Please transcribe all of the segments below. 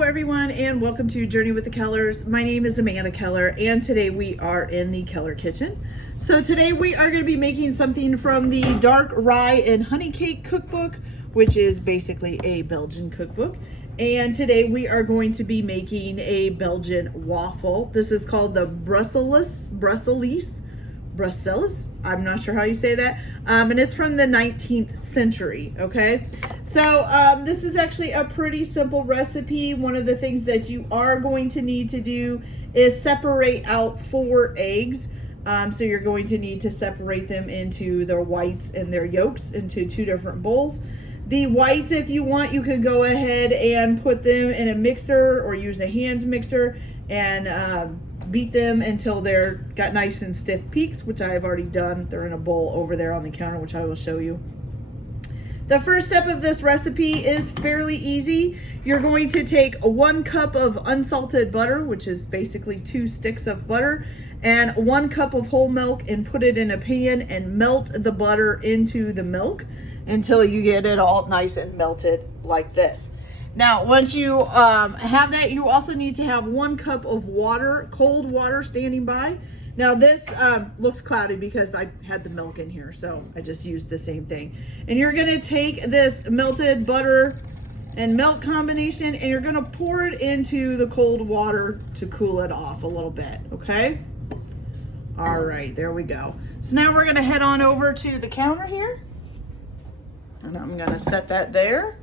Hello everyone and welcome to Journey with the Kellers. My name is Amanda Keller and today we are in the Keller kitchen. So today we are going to be making something from the Dark Rye and Honey Cake cookbook, which is basically a Belgian cookbook. And today we are going to be making a Belgian waffle. This is called the Brussels, I'm not sure how you say that, and it's from the 19th century. Okay, so this is actually a pretty simple recipe. One of the things that you are going to need to do is separate out 4 eggs. So you're going to need to separate them into their whites and their yolks into 2 different bowls. The whites, if you want, you could go ahead and put them in a mixer or use a hand mixer and beat them until they're got nice and stiff peaks, which I have already done. They're in a bowl over there on the counter, which I will show you. The first step of this recipe is fairly easy. You're going to take 1 cup of unsalted butter, which is basically 2 sticks of butter, and 1 cup of whole milk, and put it in a pan and melt the butter into the milk until you get it all nice and melted like this. Now, once you have that, you also need to have 1 cup of water, cold water, standing by. Now, this looks cloudy because I had the milk in here, so I just used the same thing. And you're going to take this melted butter and milk combination, and you're going to pour it into the cold water to cool it off a little bit, okay? All right, there we go. So now we're going to head on over to the counter here, and I'm going to set that there.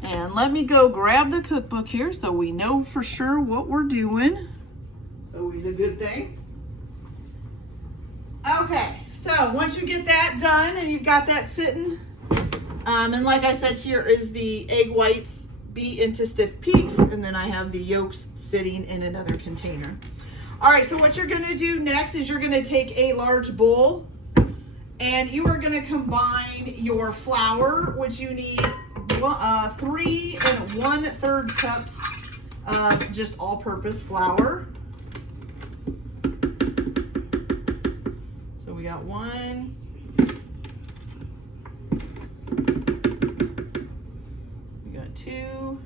And let me go grab the cookbook here so we know for sure what we're doing. It's always a good thing. Okay, so once you get that done and you've got that sitting, and like I said, here is the egg whites beat into stiff peaks, and then I have the yolks sitting in another container. All right, so what you're gonna do next is you're gonna take a large bowl and you are gonna combine your flour, which you need 3 1/3 cups of just all-purpose flour. So we got 1, we got 2,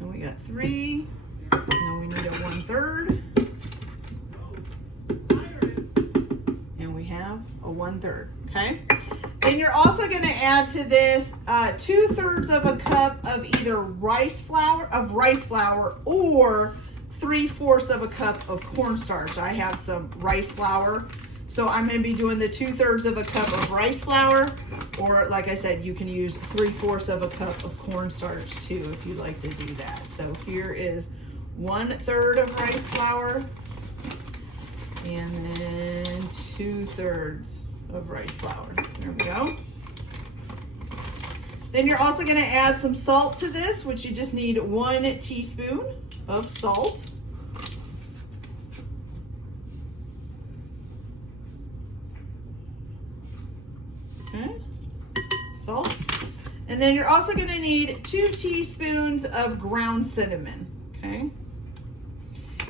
and we got 3, and then we need a 1/3. A 1/3, okay? Then you're also going to add to this 2/3 of a cup of either rice flour or 3/4 of a cup of cornstarch. I have some rice flour, so I'm going to be doing the 2/3 of a cup of rice flour, or like I said, you can use 3/4 of a cup of cornstarch too if you'd like to do that. So here is 1/3 of rice flour, and then 2/3 of rice flour. There we go. Then you're also going to add some salt to this, which you just need 1 teaspoon of salt. Okay, salt. And then you're also going to need 2 teaspoons of ground cinnamon. Okay.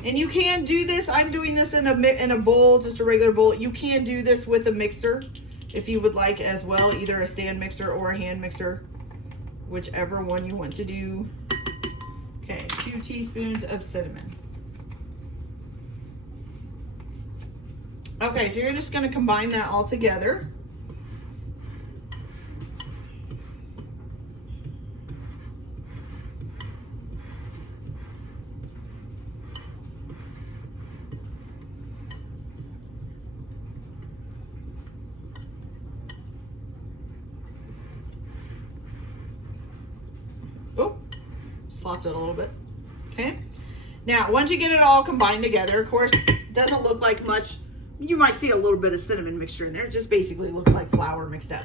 And you can do this, I'm doing this in a bowl, just a regular bowl. You can do this with a mixer if you would like as well, either a stand mixer or a hand mixer, whichever one you want to do. Okay, 2 teaspoons of cinnamon. Okay, so you're just gonna combine that all together. Oh, slopped it a little bit. Okay. Now, once you get it all combined together, of course, it doesn't look like much. You might see a little bit of cinnamon mixture in there. It just basically looks like flour mixed up.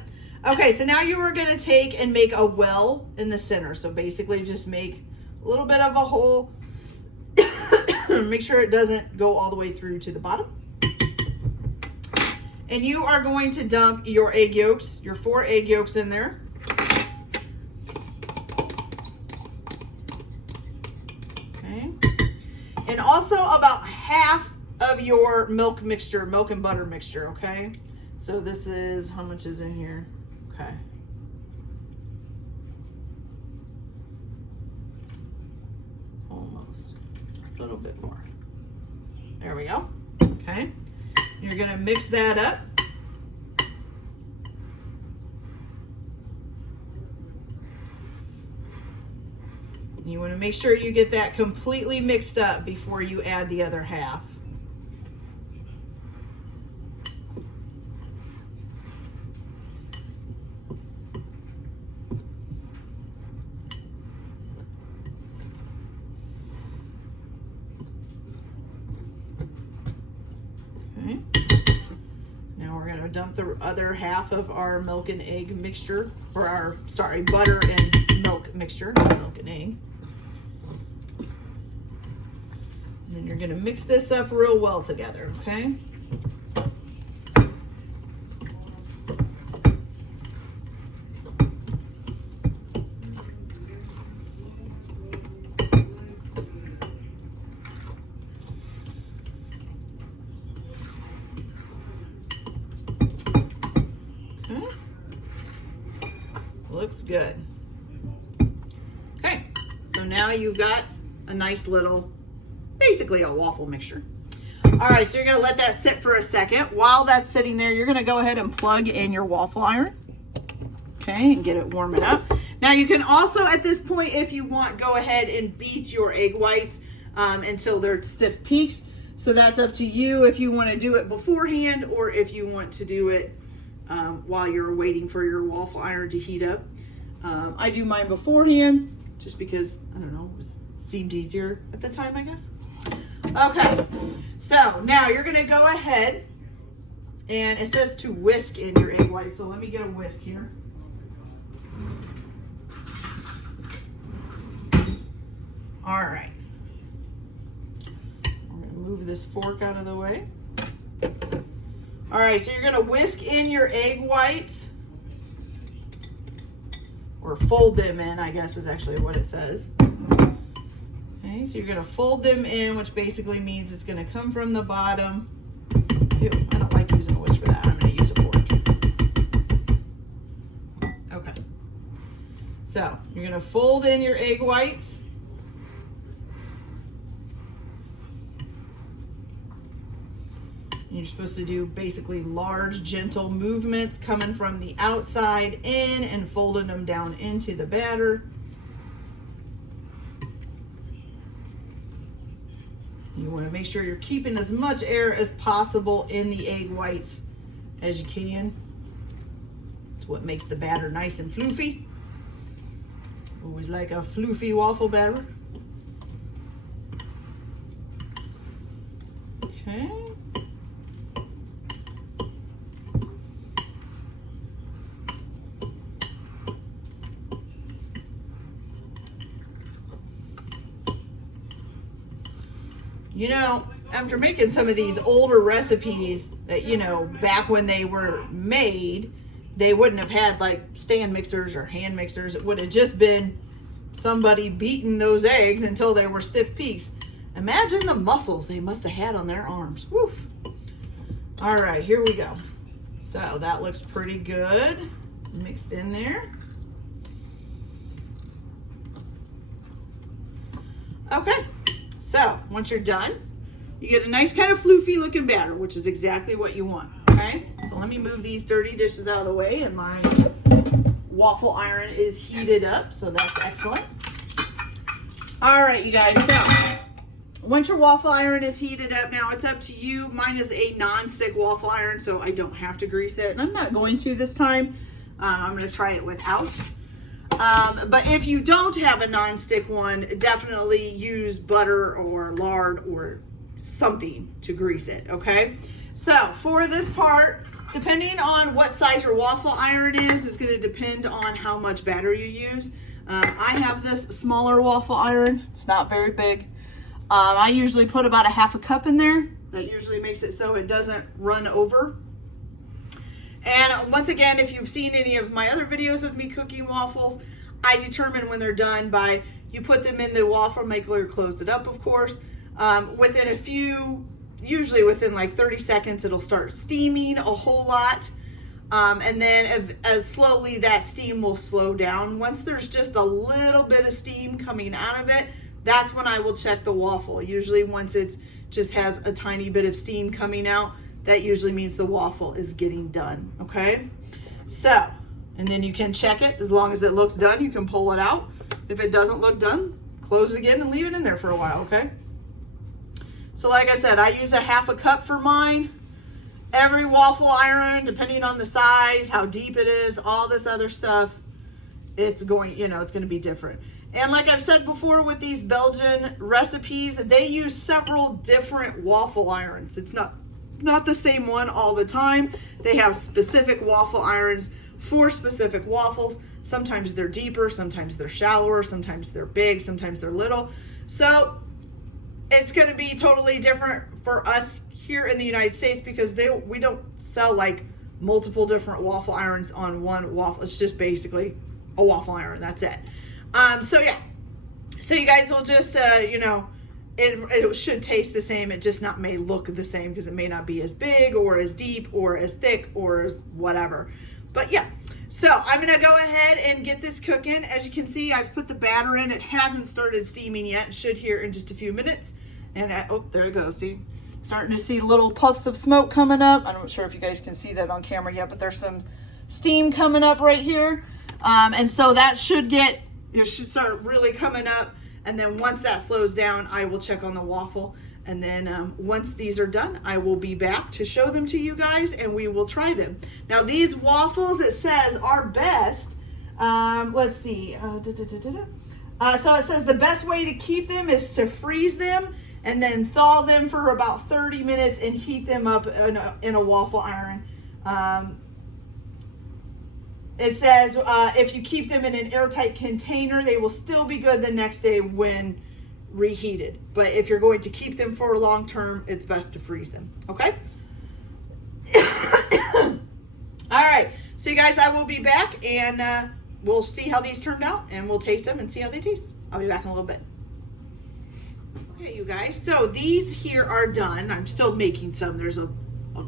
Okay, so now you are going to take and make a well in the center. So basically just make a little bit of a hole. Make sure it doesn't go all the way through to the bottom. And you are going to dump your egg yolks, your 4 egg yolks in there. Okay. And also about half of your milk mixture, milk and butter mixture, okay? So So this is, how much is in here? Okay. Almost. A little bit more. There we go. Okay. You're going to mix that up. You want to make sure you get that completely mixed up before you add the other half. Okay. Now we're going to dump the other half of our milk and egg mixture, or our, sorry, butter and milk mixture, not milk and egg. And then you're going to mix this up real well together, okay? Okay. Looks good. Okay, so now you've got a nice little, basically a waffle mixture. All right, so you're gonna let that sit for a second. While that's sitting there, you're gonna go ahead and plug in your waffle iron, okay, and get it warming up. Now you can also, at this point, if you want, go ahead and beat your egg whites until they're stiff peaks. So that's up to you if you wanna do it beforehand or if you want to do it while you're waiting for your waffle iron to heat up. I do mine beforehand just because, I don't know, it seemed easier at the time, I guess. Okay, so now you're gonna go ahead and it says to whisk in your egg white. So let me get a whisk here. All right. I'm gonna move this fork out of the way. All right, so you're gonna whisk in your egg whites, or fold them in, I guess is actually what it says. Okay, so you're gonna fold them in, which basically means it's gonna come from the bottom. Ew, I don't like using a whisk for that. I'm gonna use a fork. Okay. So you're gonna fold in your egg whites. You're supposed to do basically large, gentle movements coming from the outside in and folding them down into the batter. You want to make sure you're keeping as much air as possible in the egg whites as you can. It's what makes the batter nice and floofy. Always like a floofy waffle batter. Okay. You know, after making some of these older recipes that, you know, back when they were made, they wouldn't have had like stand mixers or hand mixers. It would have just been somebody beating those eggs until they were stiff peaks. Imagine the muscles they must have had on their arms. Woo. All right, here we go. So that looks pretty good. Mixed in there. Okay. So once you're done, you get a nice kind of floofy looking batter, which is exactly what you want, okay? So let me move these dirty dishes out of the way, and my waffle iron is heated up, so that's excellent. All right, you guys, so once your waffle iron is heated up, now it's up to you. Mine is a non-stick waffle iron, so I don't have to grease it, and I'm not going to this time. I'm gonna try it without. But if you don't have a non-stick one, definitely use butter or lard or something to grease it, okay? So for this part, depending on what size your waffle iron is going to depend on how much batter you use. I have this smaller waffle iron. It's not very big. I usually put about a half a cup in there. That usually makes it so it doesn't run over. And once again, if you've seen any of my other videos of me cooking waffles, I determine when they're done by, you put them in the waffle maker, close it up, of course. Within a few, usually within like 30 seconds, it'll start steaming a whole lot. And then as slowly that steam will slow down. Once there's just a little bit of steam coming out of it, that's when I will check the waffle. Usually once it's just has a tiny bit of steam coming out, that usually means the waffle is getting done, okay? So, and then you can check it. As long as it looks done, you can pull it out. If it doesn't look done, close it again and leave it in there for a while, okay? So like I said, I use a 1/2 cup for mine. Every waffle iron, depending on the size, how deep it is, all this other stuff, it's going, it's going to be different. And like I've said before with these Belgian recipes, they use several different waffle irons. It's not the same one all the time. They have specific waffle irons for specific waffles. Sometimes they're deeper, sometimes they're shallower, sometimes they're big, sometimes they're little. So it's going to be totally different for us here in the United States because we don't sell like multiple different waffle irons on one waffle. It's just basically a waffle iron. That's it. So yeah, so you guys will just, it should taste the same. It just may look the same because it may not be as big or as deep or as thick or as whatever. But yeah, so I'm going to go ahead and get this cooking. As you can see, I've put the batter in. It hasn't started steaming yet. It should here in just a few minutes. And oh, there it goes. See, starting to see little puffs of smoke coming up. I'm not sure if you guys can see that on camera yet, but there's some steam coming up right here. And so that should start really coming up. And then once that slows down, I will check on the waffle. And then once these are done, I will be back to show them to you guys and we will try them. Now these waffles, it says, are best. Let's see. So it says the best way to keep them is to freeze them and then thaw them for about 30 minutes and heat them up in a waffle iron. It says if you keep them in an airtight container, they will still be good the next day when reheated. But if you're going to keep them for a long term, it's best to freeze them, okay? All right, so you guys, I will be back and we'll see how these turned out and we'll taste them and see how they taste. I'll be back in a little bit. Okay, you guys, so these here are done. I'm still making some. There's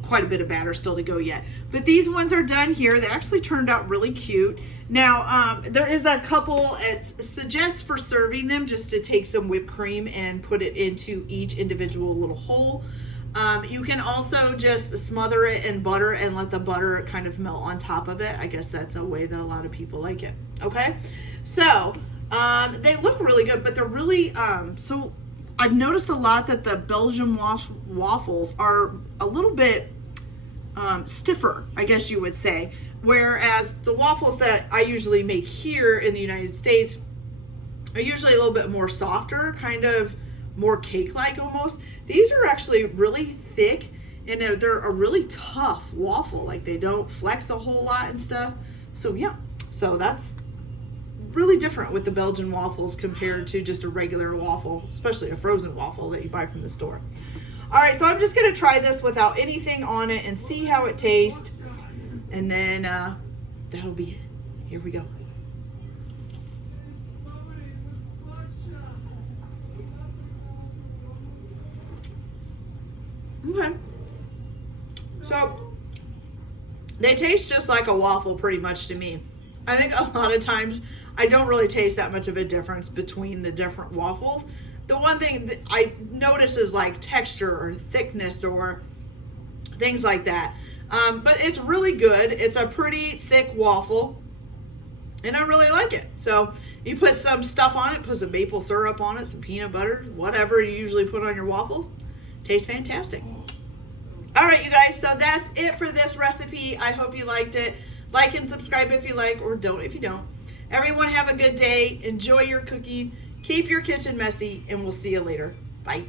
quite a bit of batter still to go yet. But these ones are done here. They actually turned out really cute. Now, there is a couple, it suggests for serving them just to take some whipped cream and put it into each individual little hole. You can also just smother it in butter and let the butter kind of melt on top of it. I guess that's a way that a lot of people like it. Okay, so they look really good, but they're really, so I've noticed a lot that the Belgian waffles are a little bit stiffer, I guess you would say. Whereas the waffles that I usually make here in the United States are usually a little bit more softer, kind of more cake-like almost. These are actually really thick and they're a really tough waffle. Like they don't flex a whole lot and stuff. So yeah, so that's really different with the Belgian waffles compared to just a regular waffle, especially a frozen waffle that you buy from the store. All right, so I'm just gonna try this without anything on it and see how it tastes. And then that'll be it. Here we go. Okay. So they taste just like a waffle pretty much to me. I think a lot of times I don't really taste that much of a difference between the different waffles. The one thing that I notice is like texture or thickness or things like that. But it's really good. It's a pretty thick waffle and I really like it. So you put some stuff on it, put some maple syrup on it, some peanut butter, whatever you usually put on your waffles. Tastes fantastic. All right, you guys, so that's it for this recipe. I hope you liked it. Like and subscribe if you like, or don't if you don't. Everyone have a good day. Enjoy your cooking. Keep your kitchen messy, and we'll see you later. Bye.